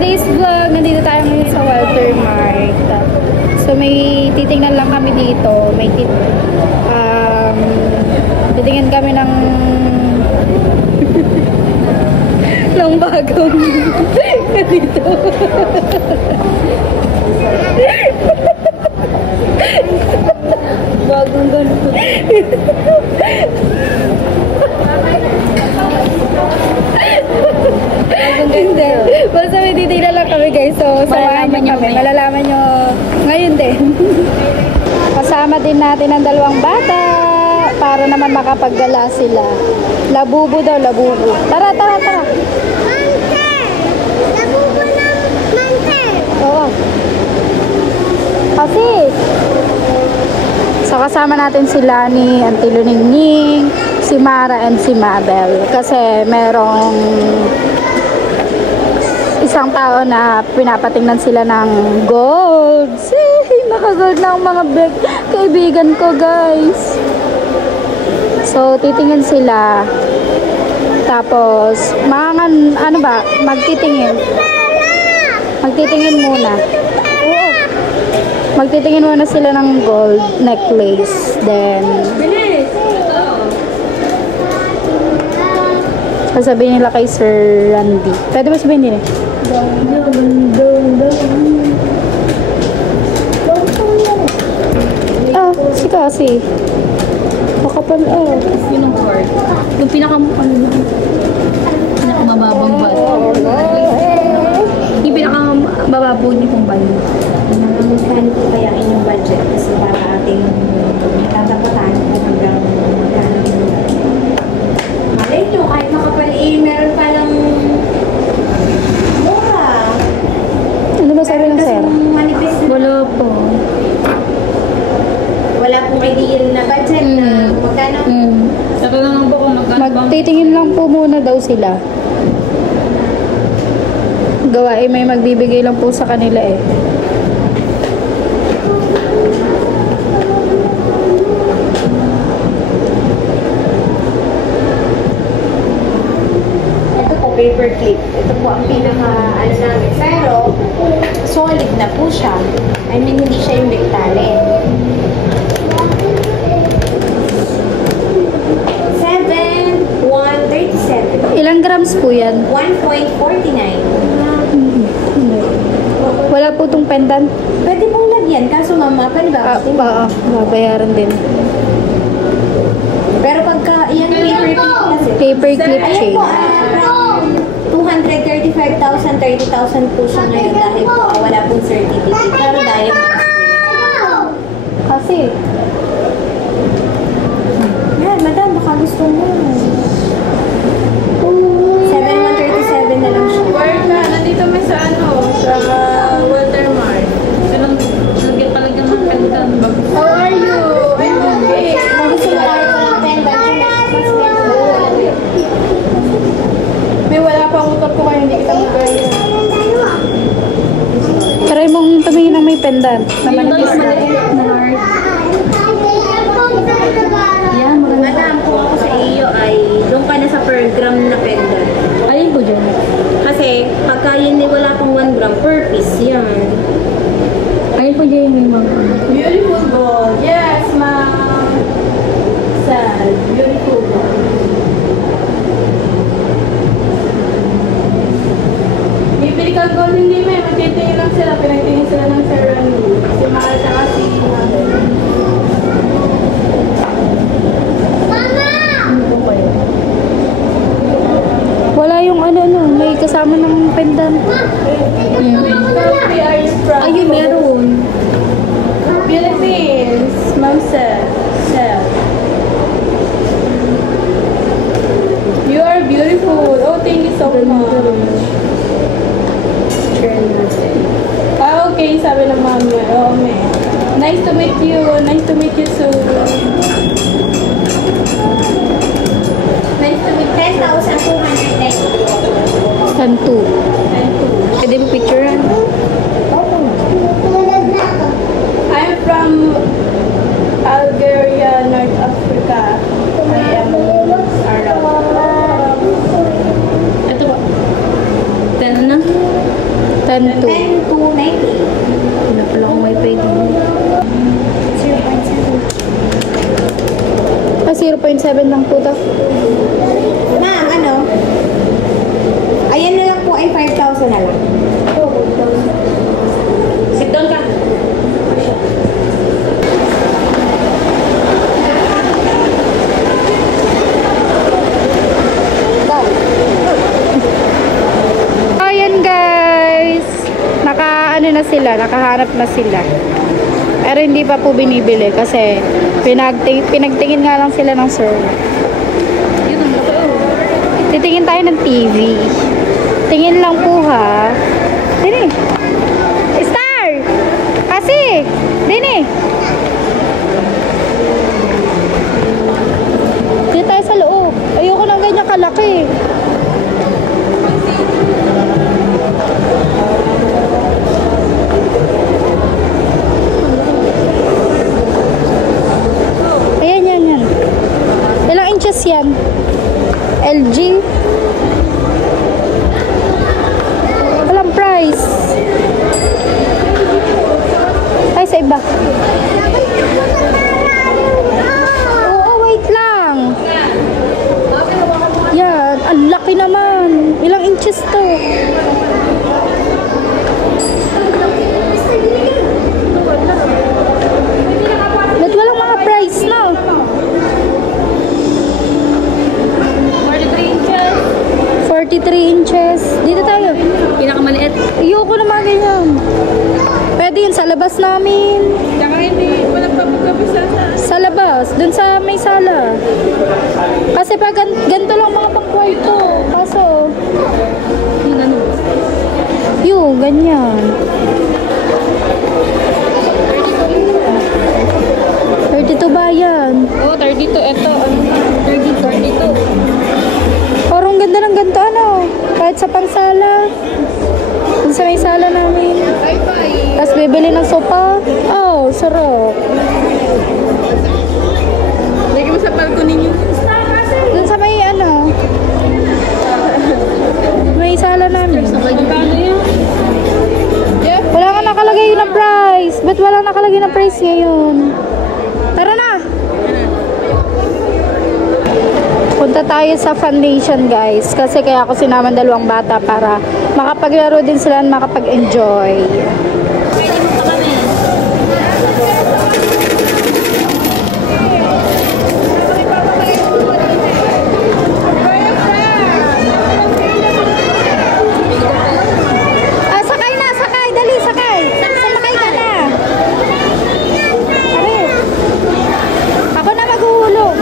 today's vlog, nandito tayo ngayon sa Walter Mart. So may titingnan lang kami dito. May titingnan kami ng ng bagong dito. Bagong ganito. Hindi. Basta may titignan lang kami guys. So, samahan nyo kami. Malalaman nyo ngayon din. Kasama din natin ang dalawang bata para naman makapaggala sila. Labubo daw, labubo. Tara, tara, tara. Mante! Labubo ng mante! Oo. Kasi, so kasama natin si Lani, Auntie Luningning, si Mara, and si Mabel. Kasi merong isang tao na pinapatingnan sila ng gold. Naka-gold na ang mga kaibigan ko, guys. So, titingin sila. Tapos, ano ba? Magtitingin. Magtitingin muna. Oo. Magtitingin muna sila ng gold necklace. Then, sasabihin nila kay Sir Randy. Pwede ba sabihin din eh? Ah, si Kasi. Makapal Yun ang card. Yung pinakamababang bal. Yung pinakamababang niyo pong bal. Magkano po kaya inyong budget? Kasi para ating tatapatan hanggang magkano inyong malay nyo, kahit makapal meron palang mura. Ano ba sabi ng sir? Manifest na. Wala po. Wala pong ideal na budget na magkano. Sabi na lang po kung magkano bang... Magtitingin lang po muna daw sila. Gawa may magbibigay lang po sa kanila eh. Paper clip. Ito po ang pinaka namin. Pero, solid na po siya. I mean, hindi siya yung bektalin. 7,137. Ilang grams po yan? 1.49. Wala po itong pendant? Pwede pong lagyan. Kaso mama, pwede ba? Babayaran din. Pero pagka, yan paper clip kasi. Paper clip Ayan chain. po, 235,000, 30,000 po siya ngayon dahil po wala pong certificate. Pero dahil Kasi, yan, madam, baka gusto mo. 7,137 na lang siya. Where ka? Nandito may sa sa Walter Mart. Nagkit palagyan ng pendant. How are you? I'm okay. Kung gusto mo tayo walang pendant, May wala pa akong top ko kaya hindi kita magkaya. try mong tumingin ng may pendant. Na manipis na. Yan, maganda. madam, kung ako sa iyo ay doon ka na sa per gram na pendant. Alin po dyan? Kasi pagka yun ay wala pang 1 gram per piece yan. Alin po dyan yung mga... Beautiful gold. Yes, ma'am. Sad. Beautiful gold. Bibili ka gold, hindi may. Magtitingin lang sila. Pinagtingin sila ng Sir Randy. Si Mahal tsaka si Mabel. Wala yung may kasama ng pendant. Ayun, meron. Philippines. Ma'am Seth. You are beautiful. Oh, thank you so much. Okay, sabi ng mami. Oh, may. Nice to meet you. Nice to meet you soon. Nice to meet 10,290. Santu. Pwede mo picturean? I'm from Algeria, North Africa. I am Arab. Ito ba? 10 na? 10 to. 10 to 98. Wala pala akong wifi din. 0.7. 0.7 lang po to. Ma'am, ano? Ayan na lang po ay 5,000 na lang. Sit down ka. Ayan guys, nakahanap na sila. Pero hindi pa po binibili kasi pinagtingin nga lang sila ng sir. Titingin tayo ng TV. Tingin lang po ha. Dini. Star! Kasi! Dini. Dito tayo sa loob. Ayoko ng ganyan kalaki. Ayan, yan. Ilang inches yan? LG? Walang price. Ay, sa iba. Oo, wait lang. Yan, ang laki naman. Ilang inches to? Ba't walang mga price na? 43 inches. Dito tayo. Pinakamaliit. Ayoko naman ganyan. Pwede yun sa labas namin. Tsaka hindi pa nagpapagabi Sa labas. Dun sa may sala. Kasi pag ganito lang mga pangkwarto. Kaso, yun, ganyan. 32 ba yan? Oo, 32. Ito, 32. Parang ganda ng ganito, ano? Kahit sa pansala. Dun sa may sala namin. Tapos bibili ng sopa. Oh, sarap. Lagi mo sa balcony niyo. Dun sa may ano. May sala namin. Magkano yun? Wala nga nakalagay ng price. Ba't walang nakalagay ng price ngayon? Tara na! Punta tayo sa foundation guys. Kasi kaya ako sinaman dalawang bata para makapaglaro din sila at makapag-enjoy. Ah, sakay na! Sakay! Dali! Sakay! Sakay ka na! Are! Ako na maghuhulog.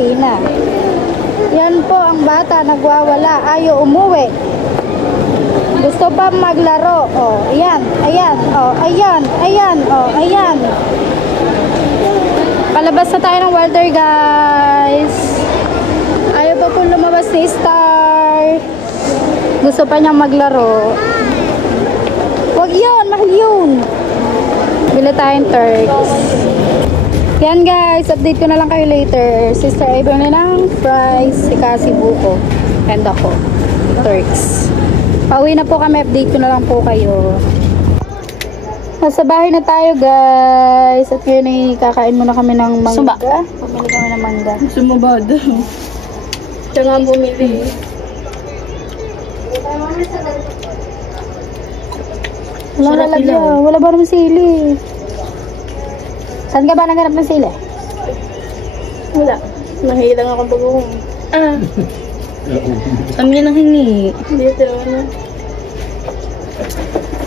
uuwi na. Yan po ang bata, nagwawala, ayaw umuwi. Gusto pa maglaro. Oh, ayan, ayan, oh, ayan, ayan, oh, ayan. Palabas na tayo ng Walter, guys. Ayaw pa po lumabas ni Star. Gusto pa niyang maglaro. Huwag yun, mahal yun. Bili tayong Turks. Yan guys, update ko na lang kayo later. Sister Abel na lang, fries, si Cassie Buko, and ako, Turks. Pauwi na po kami, update ko na lang po kayo. Nasa bahay na tayo guys. At ngayon ay kakain muna kami ng mangga. Sumba. Pumili kami ng mangga. Sumabad. Siya nga bumili. Wala lalagyan. Wala ba naman sili? Saan ka ba naghanap ng sili? Wala. Nahilang ako bagong. Ah. Kami nang hingi. Dito na.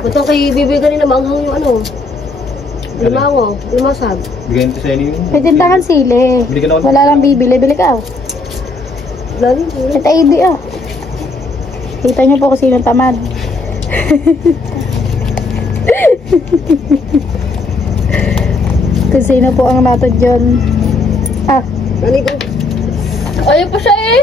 Ba't kay Bibi kanina maanghang yung ano? Limango, limasag. Bigyan ko sa inyo yun. May tindahan sili. Bili ka na ako. Wala lang bibili. Bili ka. Lali. At ID ah. Kita niyo po kung sino tamad. Kung sino po ang matod dyan. Ah, Lali ko. Ayaw pa siya eh.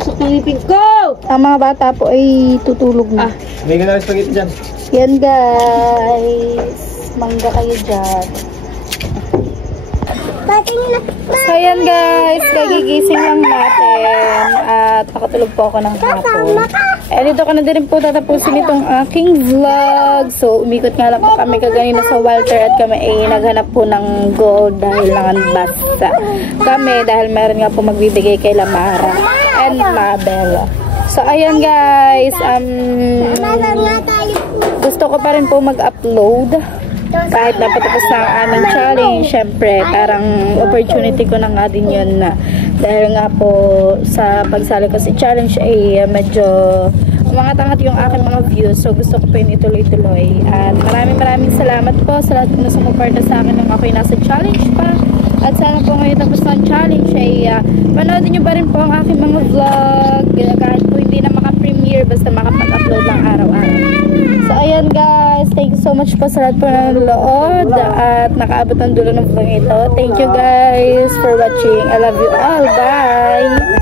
Sakang ngipin ko! ang mga bata po ay tutulog na. May ka na rin spaghetti dyan. Yan guys. Mangga kayo dyan. So yan guys, kagigising lang natin at nakatulog po ako ng hapon. And dito ko na din po tatapusin itong aking vlog. So umikot nga lang po kami kaganina sa Walter at kami ay naghanap po ng gold dahil basa kami dahil meron nga po magbibigay kay Lamara and Mabel. So ayan guys, gusto ko pa rin po mag-upload kahit napatapos na ang aming challenge. Syempre parang opportunity ko na nga din yun na dahil nga po sa pagsali ko sa challenge ay medyo umangat-angat yung aking mga views. So gusto ko po yun ituloy-tuloy at maraming salamat po sa lahat na sumuporta sa akin nung ako'y nasa challenge pa. At sana po ngayon tapos ng challenge ay panoodin nyo pa rin po ang aking mga vlog kahit po hindi na maka-premiere basta makapag-upload lang araw-araw. So ayan guys, thank you so much po sa lahat po ng nanonood at nakaabot ng dulo ng vlog ito. Thank you guys for watching. I love you all. Bye!